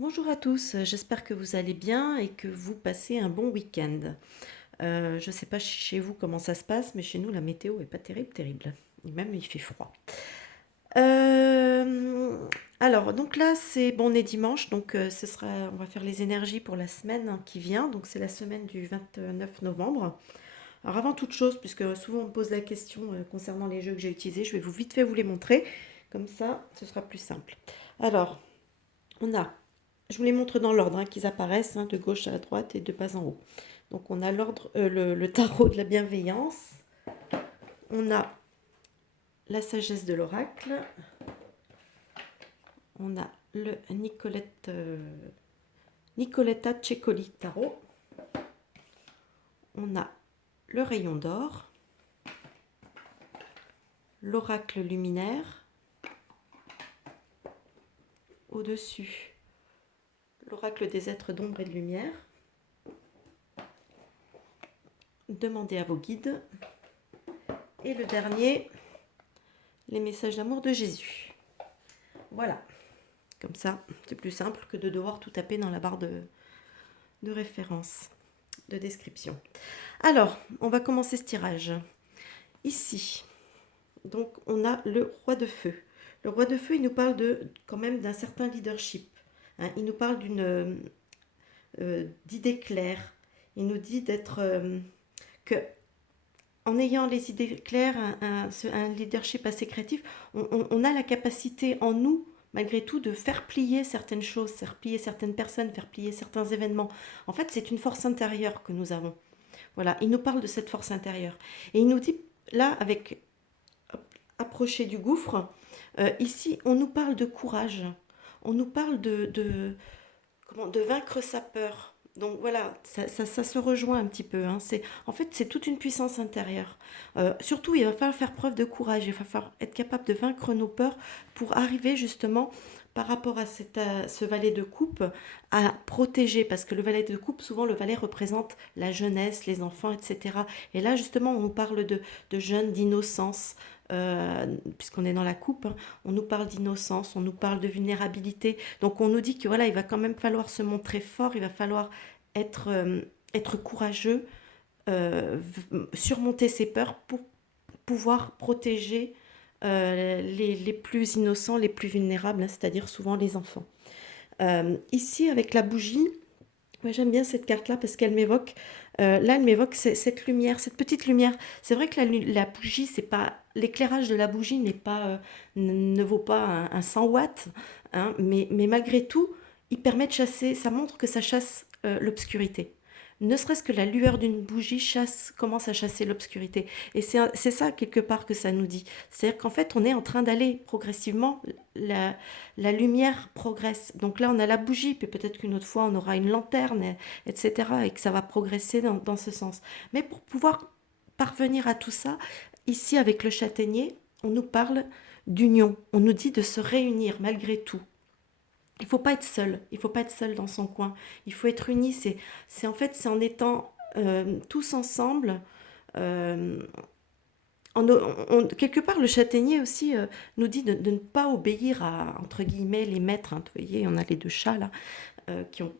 Bonjour à tous, j'espère que vous allez bien et que vous passez un bon week-end. Je ne sais pas chez vous comment ça se passe, mais chez nous la météo est pas terrible, terrible. Et même il fait froid. Euh, alors donc là c'est bon, on est dimanche, donc on va faire les énergies pour la semaine qui vient. Donc c'est la semaine du 29 novembre. Alors avant toute chose, puisque souvent on me pose la question concernant les jeux que j'ai utilisés, je vais vite fait vous les montrer. Comme ça, ce sera plus simple. Alors on a je vous les montre dans l'ordre qu'ils apparaissent, de gauche à droite et de bas en haut. Donc on a le tarot de la bienveillance, on a la sagesse de l'oracle, on a le Nicoletta Ceccoli tarot, on a le rayon d'or, l'oracle luminaire, au-dessus l'oracle des êtres d'ombre et de lumière. Demandez à vos guides. Et le dernier, les messages d'amour de Jésus. Voilà. Comme ça, c'est plus simple que de devoir tout taper dans la barre de référence, de description. Alors, on va commencer ce tirage. Ici, donc, on a le roi de feu. Le roi de feu, il nous parle quand même d'un certain leadership. Il nous parle d'idées claires. Il nous dit que en ayant les idées claires, un leadership assez créatif, on a la capacité en nous, malgré tout, de faire plier certaines choses, faire plier certaines personnes, faire plier certains événements. En fait, c'est une force intérieure que nous avons. Voilà, il nous parle de cette force intérieure. Et il nous dit, là, avec approcher du gouffre, ici, on nous parle de courage. On nous parle de vaincre sa peur. Donc voilà, ça se rejoint un petit peu. En fait, c'est toute une puissance intérieure. Surtout, il va falloir faire preuve de courage. Il va falloir être capable de vaincre nos peurs pour arriver justement, par rapport à ce valet de coupe, à protéger. Parce que le valet de coupe, souvent, le valet représente la jeunesse, les enfants, etc. Et là, justement, on nous parle de jeunes, d'innocence. Puisqu'on est dans la coupe, on nous parle d'innocence, on nous parle de vulnérabilité. Donc on nous dit que voilà, il va quand même falloir se montrer fort, il va falloir être, être courageux, surmonter ses peurs pour pouvoir protéger les plus innocents, les plus vulnérables, c'est-à-dire souvent les enfants. Ici, avec la bougie, moi j'aime bien cette carte-là parce qu'elle m'évoque, là elle m'évoque cette lumière, cette petite lumière. C'est vrai que la bougie, c'est pas, l'éclairage de la bougie n'est pas, ne vaut pas un 100 watts, mais malgré tout, il permet de chasser, ça montre que ça chasse l'obscurité. Ne serait-ce que la lueur d'une bougie commence à chasser l'obscurité. Et c'est ça quelque part que ça nous dit. C'est-à-dire qu'en fait, on est en train d'aller progressivement, la, la lumière progresse. Donc là, on a la bougie, puis peut-être qu'une autre fois, on aura une lanterne, etc. Et que ça va progresser dans ce sens. Mais pour pouvoir parvenir à tout ça, ici, avec le châtaignier, on nous parle d'union. On nous dit de se réunir malgré tout. Il ne faut pas être seul. Il ne faut pas être seul dans son coin. Il faut être uni. En fait, c'est en étant tous ensemble. euh, Quelque part, le châtaignier aussi nous dit de ne pas obéir à, entre guillemets, les maîtres. Vous voyez, on a les deux chats là, qui ont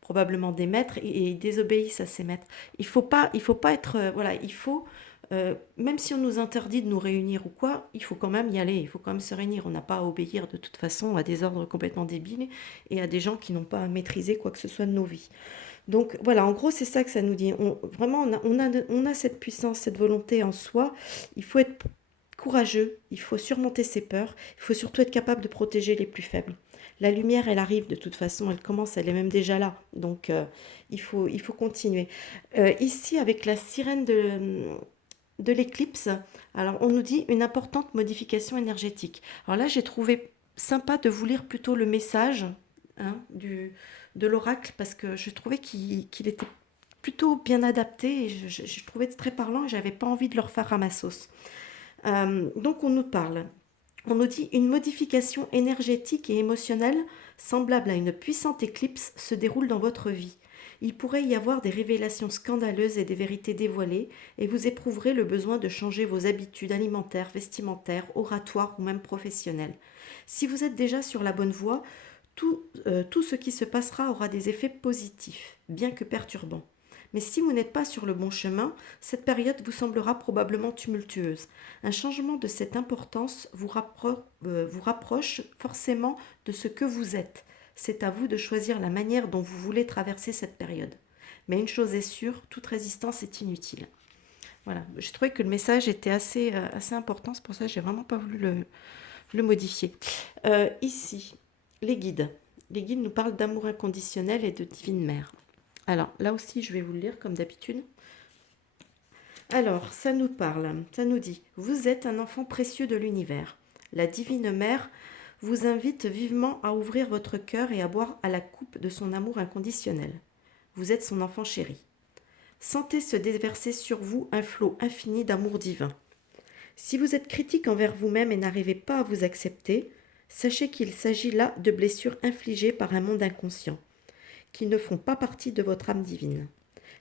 probablement des maîtres et ils désobéissent à ces maîtres. Il faut pas être, voilà, il faut, même si on nous interdit de nous réunir ou quoi, il faut quand même y aller, il faut quand même se réunir. On n'a pas à obéir de toute façon à des ordres complètement débiles et à des gens qui n'ont pas à maîtriser quoi que ce soit de nos vies. Donc voilà, en gros, c'est ça que ça nous dit. Vraiment, on a cette puissance, cette volonté en soi. Il faut être courageux, il faut surmonter ses peurs, il faut surtout être capable de protéger les plus faibles. La lumière, elle arrive de toute façon, elle commence, elle est même déjà là. Donc il faut continuer. Ici, avec la sirène de l'éclipse, alors on nous dit une importante modification énergétique. Alors là, j'ai trouvé sympa de vous lire plutôt le message de l'oracle parce que je trouvais qu'il était plutôt bien adapté et je trouvais très parlant et j'avais pas envie de le refaire à ma sauce. Donc on nous parle, on nous dit une modification énergétique et émotionnelle semblable à une puissante éclipse se déroule dans votre vie. Il pourrait y avoir des révélations scandaleuses et des vérités dévoilées, et vous éprouverez le besoin de changer vos habitudes alimentaires, vestimentaires, oratoires ou même professionnelles. Si vous êtes déjà sur la bonne voie, tout ce qui se passera aura des effets positifs, bien que perturbants. Mais si vous n'êtes pas sur le bon chemin, cette période vous semblera probablement tumultueuse. Un changement de cette importance vous rapproche forcément de ce que vous êtes. C'est à vous de choisir la manière dont vous voulez traverser cette période. Mais une chose est sûre, toute résistance est inutile. Voilà, j'ai trouvé que le message était assez important, c'est pour ça que j'ai vraiment pas voulu le modifier. Ici, les guides. Les guides nous parlent d'amour inconditionnel et de divine mère. Alors, là aussi, je vais vous le lire comme d'habitude. Alors, ça nous parle, ça nous dit « Vous êtes un enfant précieux de l'univers. La divine mère vous invite vivement à ouvrir votre cœur et à boire à la coupe de son amour inconditionnel. Vous êtes son enfant chéri. Sentez se déverser sur vous un flot infini d'amour divin. Si vous êtes critique envers vous-même et n'arrivez pas à vous accepter, sachez qu'il s'agit là de blessures infligées par un monde inconscient, qui ne font pas partie de votre âme divine.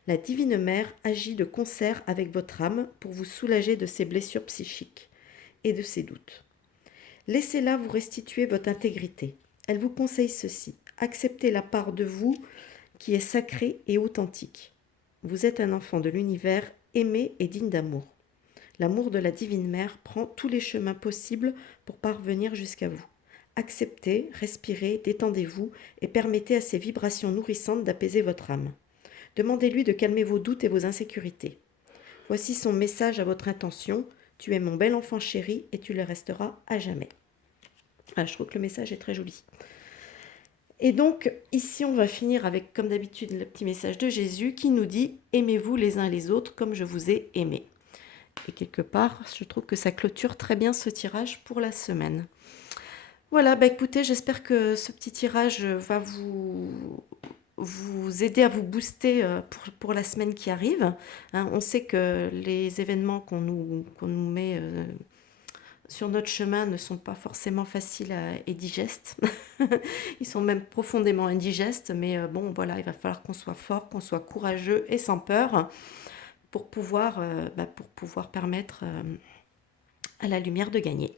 La divine mère agit de concert avec votre âme pour vous soulager de ces blessures psychiques et de ces doutes. Laissez-la vous restituer votre intégrité. Elle vous conseille ceci. Acceptez la part de vous qui est sacrée et authentique. Vous êtes un enfant de l'univers aimé et digne d'amour. L'amour de la divine mère prend tous les chemins possibles pour parvenir jusqu'à vous. Acceptez, respirez, détendez-vous et permettez à ces vibrations nourrissantes d'apaiser votre âme. Demandez-lui de calmer vos doutes et vos insécurités. Voici son message à votre intention. Tu es mon bel enfant chéri et tu le resteras à jamais. Ah, je trouve que le message est très joli. Et donc, ici, on va finir avec, comme d'habitude, le petit message de Jésus qui nous dit « Aimez-vous les uns les autres comme je vous ai aimés ». Et quelque part, je trouve que ça clôture très bien ce tirage pour la semaine. Voilà, bah écoutez, j'espère que ce petit tirage va vous aider à vous booster pour la semaine qui arrive. Hein, on sait que les événements qu'on nous met sur notre chemin ne sont pas forcément faciles et digestes. Ils sont même profondément indigestes, mais bon, voilà, il va falloir qu'on soit fort, qu'on soit courageux et sans peur pour pouvoir permettre à la lumière de gagner.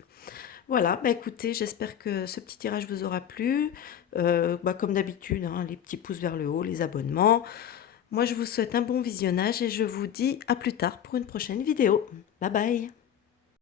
Voilà, bah écoutez, j'espère que ce petit tirage vous aura plu. Comme d'habitude, hein, les petits pouces vers le haut, les abonnements. Moi, je vous souhaite un bon visionnage et je vous dis à plus tard pour une prochaine vidéo. Bye bye!